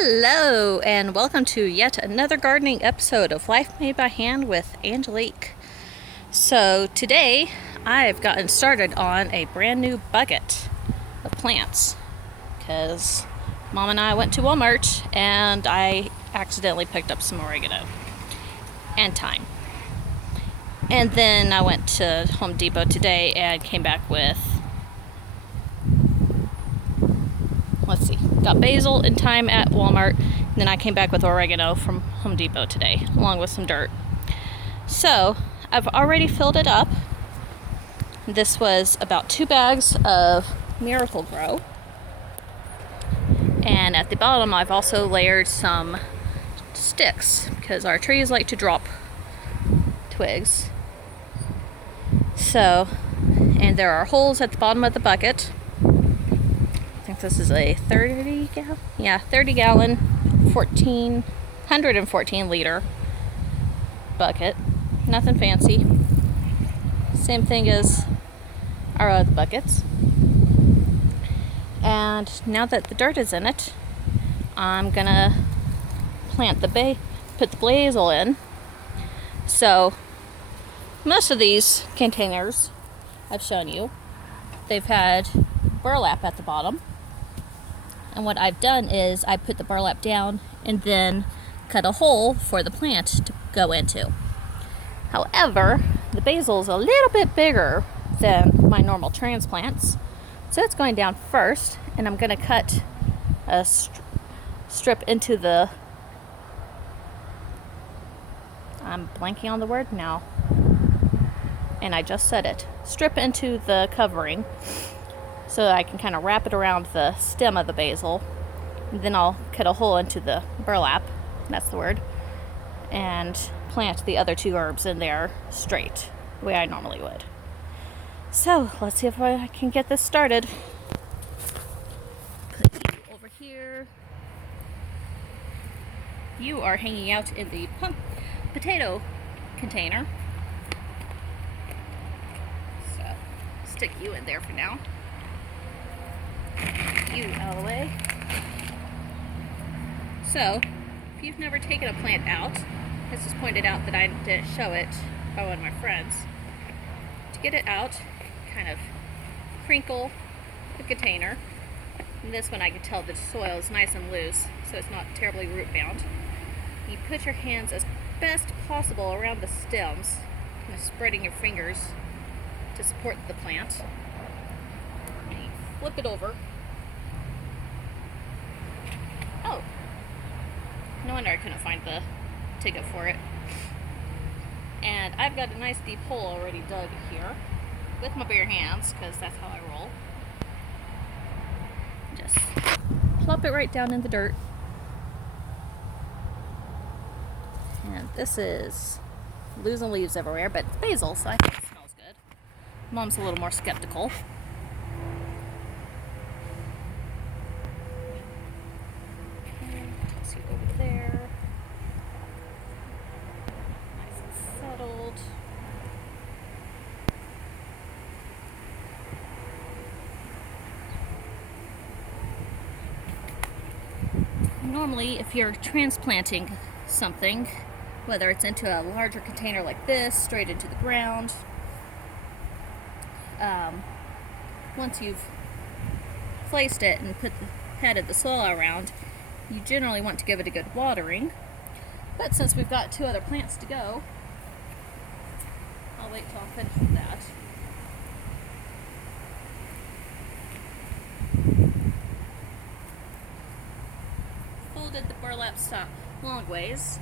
Hello, and welcome to yet another gardening episode of Life Made by Hand with Angelique. So today I've gotten started on a brand new bucket of plants because Mom and I went to Walmart and I accidentally picked up some oregano and thyme. And then I went to Home Depot today and came back with, got basil and thyme at Walmart. And then I came back with oregano from Home Depot today, along with some dirt. So I've already filled it up. This was about 2 bags of Miracle-Gro. And at the bottom, I've also layered some sticks because our trees like to drop twigs. So, and there are holes at the bottom of the bucket. I think this is a 30 gallon, 114 liter bucket. Nothing fancy. Same thing as our other buckets. And now that the dirt is in it, I'm gonna put the basil in. So most of these containers I've shown you, they've had burlap at the bottom. And what I've done is I put the burlap down and then cut a hole for the plant to go into. However, the basil is a little bit bigger than my normal transplants. So it's going down first, and I'm going to cut a strip into the... I'm blanking on the word now. And I just said it. Strip into the covering so that I can kind of wrap it around the stem of the basil. And then I'll cut a hole into the burlap, that's the word, and plant the other 2 herbs in there straight, the way I normally would. So, let's see if I can get this started. Put you over here. You are hanging out in the potato container. So, stick you in there for now. You out of the way. So, if you've never taken a plant out, this is pointed out that I didn't show it by one of my friends. To get it out, kind of crinkle the container. And this one I can tell the soil is nice and loose, so it's not terribly root bound. You put your hands as best possible around the stems, kind of spreading your fingers to support the plant. And you flip it over. Oh, no wonder I couldn't find the ticket for it. And I've got a nice deep hole already dug here with my bare hands, because that's how I roll. Just plop it right down in the dirt. And this is losing leaves everywhere, but it's basil, so I think it smells good. Mom's a little more skeptical. Toss you over there. Nice and settled. Normally, if you're transplanting something, whether it's into a larger container like this, straight into the ground, once you've placed it and patted the soil around, you generally want to give it a good watering. But since we've got 2 other plants to go, I'll wait till I'm finished with that. Folded the burlap stock long ways.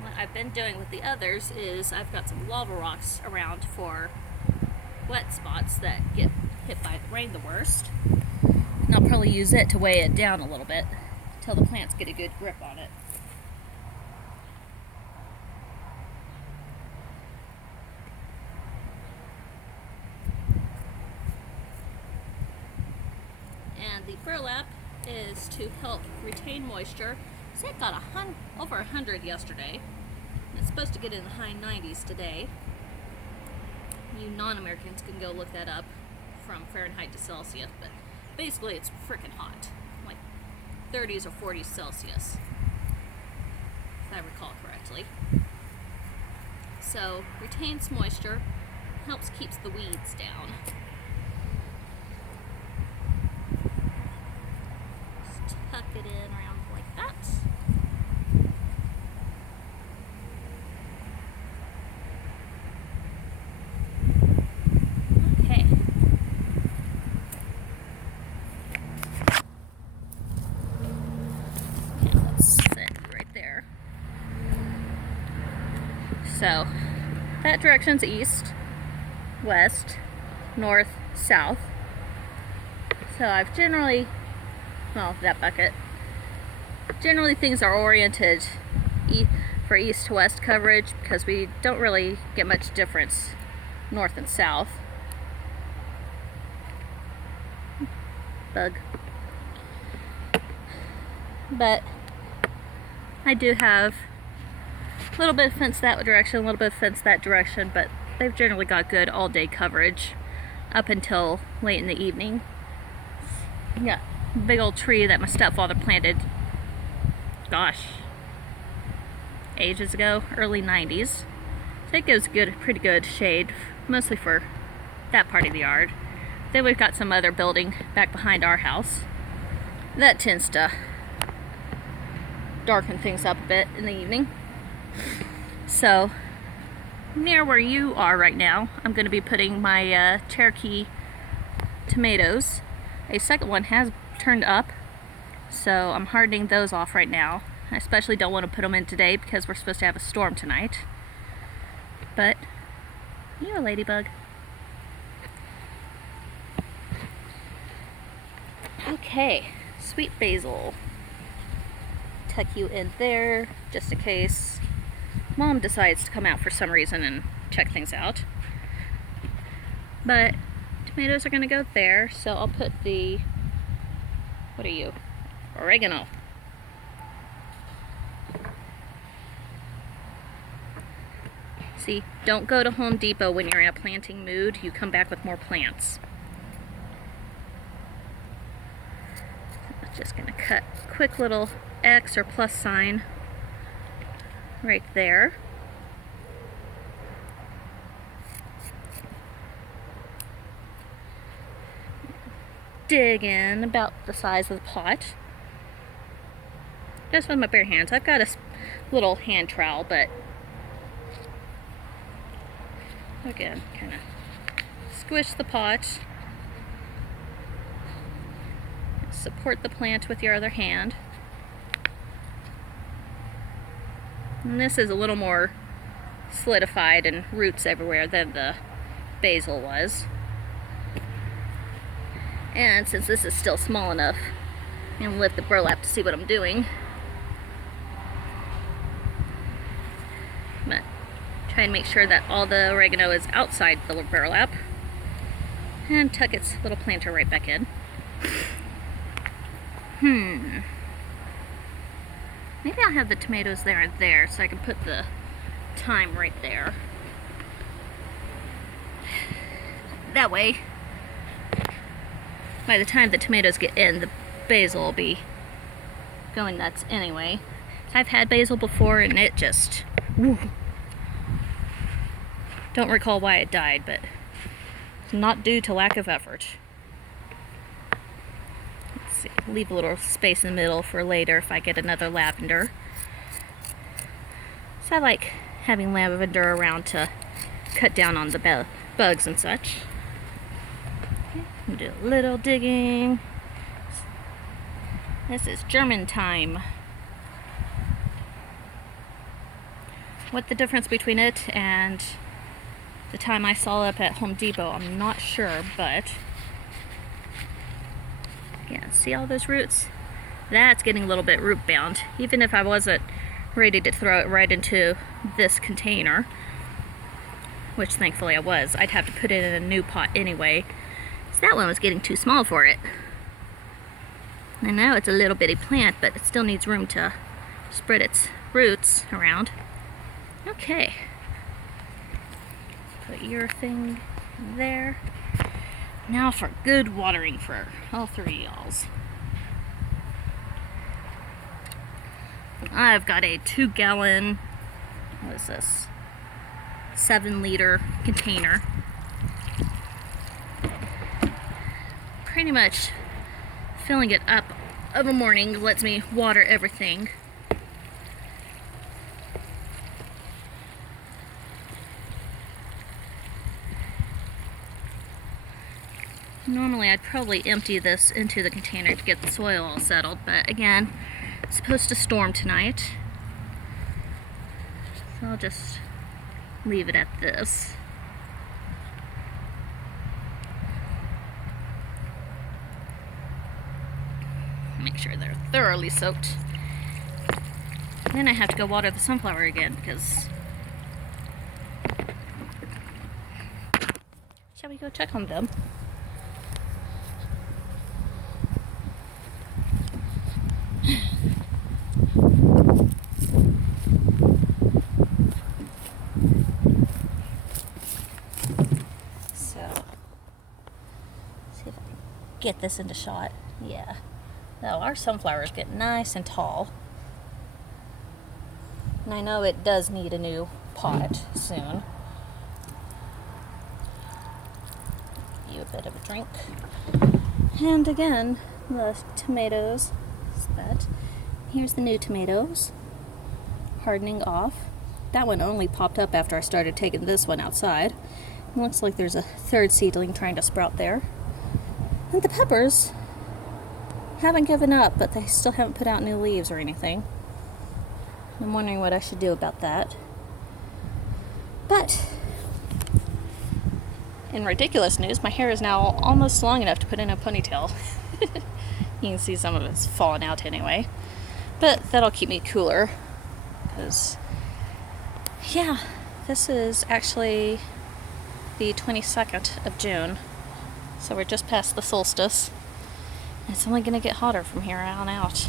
What I've been doing with the others is I've got some lava rocks around for wet spots that get hit by the rain the worst. And I'll probably use it to weigh it down a little bit until the plants get a good grip on it. And the burlap is to help retain moisture. So it got over 100 yesterday. It's supposed to get in the high 90s today. You non-Americans can go look that up from Fahrenheit to Celsius, but basically it's freaking hot. Like 30s or 40s Celsius, if I recall correctly. So, retains moisture, helps keeps the weeds down. Just tuck it in around like that. Okay. Okay, let's sit right there. So, that direction's east, west, north, south. So I've generally, well, that bucket, generally things are oriented for east to west coverage because we don't really get much difference north and south. Bug. But I do have a little bit of fence that direction, a little bit of fence that direction, but they've generally got good all-day coverage up until late in the evening. Yeah, big old tree that my stepfather planted, gosh, ages ago, early 90s. So it gives pretty good shade, mostly for that part of the yard. Then we've got some other building back behind our house that tends to darken things up a bit in the evening. So, near where you are right now, I'm going to be putting my Cherokee tomatoes. A second one has turned up, so I'm hardening those off right now. I especially don't want to put them in today because we're supposed to have a storm tonight. But, you're a ladybug. Okay, sweet basil. Tuck you in there just in case Mom decides to come out for some reason and check things out. But tomatoes are going to go there, so I'll put the, what are you? Oregano. See, don't go to Home Depot when you're in a planting mood. You come back with more plants. I'm just going to cut a quick little X or plus sign right there. Dig in about the size of the pot. Just with my bare hands. I've got a little hand trowel, but again, kind of squish the pot. Support the plant with your other hand. And this is a little more solidified and roots everywhere than the basil was. And since this is still small enough, I'm going to lift the burlap to see what I'm doing. But try and make sure that all the oregano is outside the burlap. And tuck its little planter right back in. Maybe I'll have the tomatoes there and there so I can put the thyme right there. That way, by the time the tomatoes get in, the basil will be going nuts anyway. I've had basil before and it just, woo. Don't recall why it died, but it's not due to lack of effort. Leave a little space in the middle for later if I get another lavender. So I like having lavender around to cut down on the bugs and such. Okay, do a little digging. This is German thyme. What the difference between it and the thyme I saw up at Home Depot, I'm not sure, but yeah, see all those roots? That's getting a little bit root bound. Even if I wasn't ready to throw it right into this container, which thankfully I was, I'd have to put it in a new pot anyway. So that one was getting too small for it. I know it's a little bitty plant, but it still needs room to spread its roots around. Okay. Put your thing there. Now for good watering for all three y'alls. I've got a 2-gallon, what is this, 7-liter container. Pretty much filling it up of a morning lets me water everything. Normally I'd probably empty this into the container to get the soil all settled, but again, it's supposed to storm tonight. So I'll just leave it at this. Make sure they're thoroughly soaked. Then I have to go water the sunflower again because... Shall we go check on them? See if I can get this into shot. Yeah. Now our sunflowers get nice and tall. And I know it does need a new pot soon. Give you a bit of a drink. And again, the tomatoes. That. Here's the new tomatoes. Hardening off. That one only popped up after I started taking this one outside. It looks like there's a third seedling trying to sprout there. And the peppers haven't given up, but they still haven't put out new leaves or anything. I'm wondering what I should do about that. But in ridiculous news, my hair is now almost long enough to put in a ponytail. You can see some of it's fallen out anyway. But that'll keep me cooler. Because, yeah, this is actually the 22nd of June. So we're just past the solstice. It's only going to get hotter from here on out.